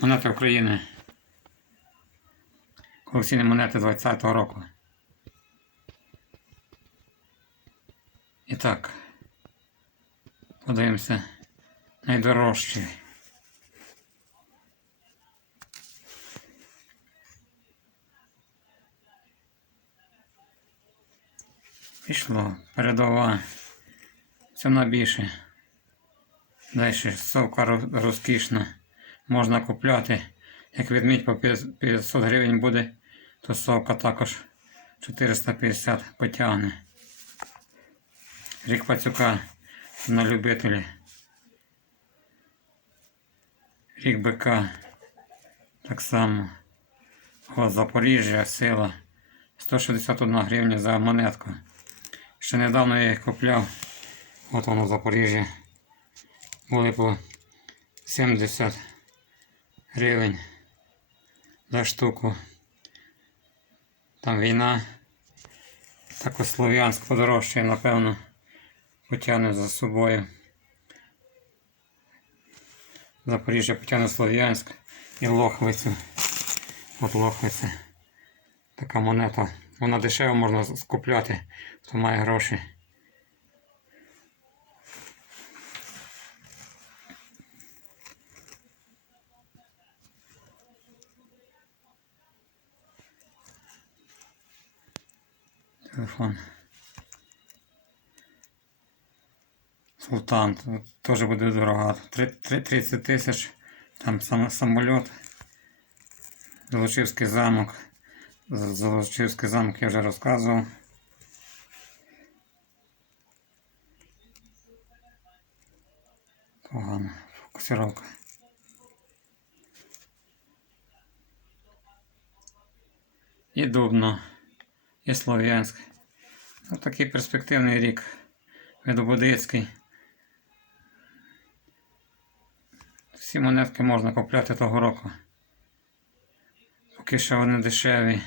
Монети України. Колекційні монети 20-го року. І так. Подивимося. Найдорожчі. Пішло. Передова. Ціна більше. Далі совка розкішна. Можна купляти. Як відміть по 500 гривень буде, то совка також 450 потягне. Рік пацюка на любителі. Рік бика. Так само. О, Запоріжжя, сила. 161 гривня за монетку. Ще недавно я їх купляв. От воно в Запоріжжі. Були по 70 гривень за штуку. Там війна. Так ось Слов'янськ подорожчає, напевно, потягне за собою. Запоріжжя потягне Слов'янськ і Лохвицю. От Лохвиця. Така монета. Вона дешево можна скупляти, хто має гроші. Телефон. Султан. Теж буде три- 30 тисяч. Там сам, самоліт. Золочівський замок. Золочівський замок я вже розказував. Погано. Фокусировка. І Дубно. І Слов'янськ. Ну, такий перспективний рік. Видобудицький. Всі монетки можна купляти того року. Поки що вони дешеві.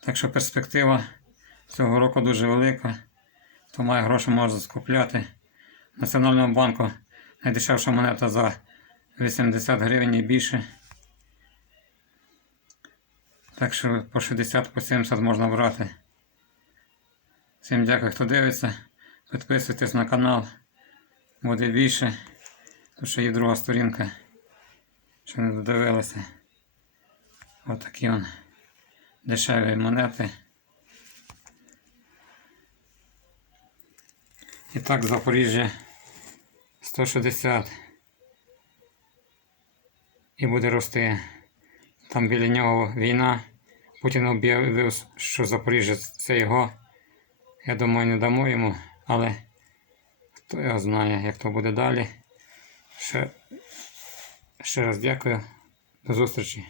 Так що перспектива цього року дуже велика. Хто має гроші, може скупляти. В Національному банку найдешевша монета за 80 гривень і більше. Так що по 60 по 70 можна брати. Всім дякую, хто дивиться. Підписуйтесь на канал. Буде більше. Тут ще є друга сторінка. Що не додивилися. Отакі он дешеві монети. І так Запоріжжя 160. І буде рости. Там біля нього війна. Путін об'явив, що Запоріжжя це його. Я думаю, не дамо йому, але хто його знає, як то буде далі. Ще, ще раз дякую. До зустрічі.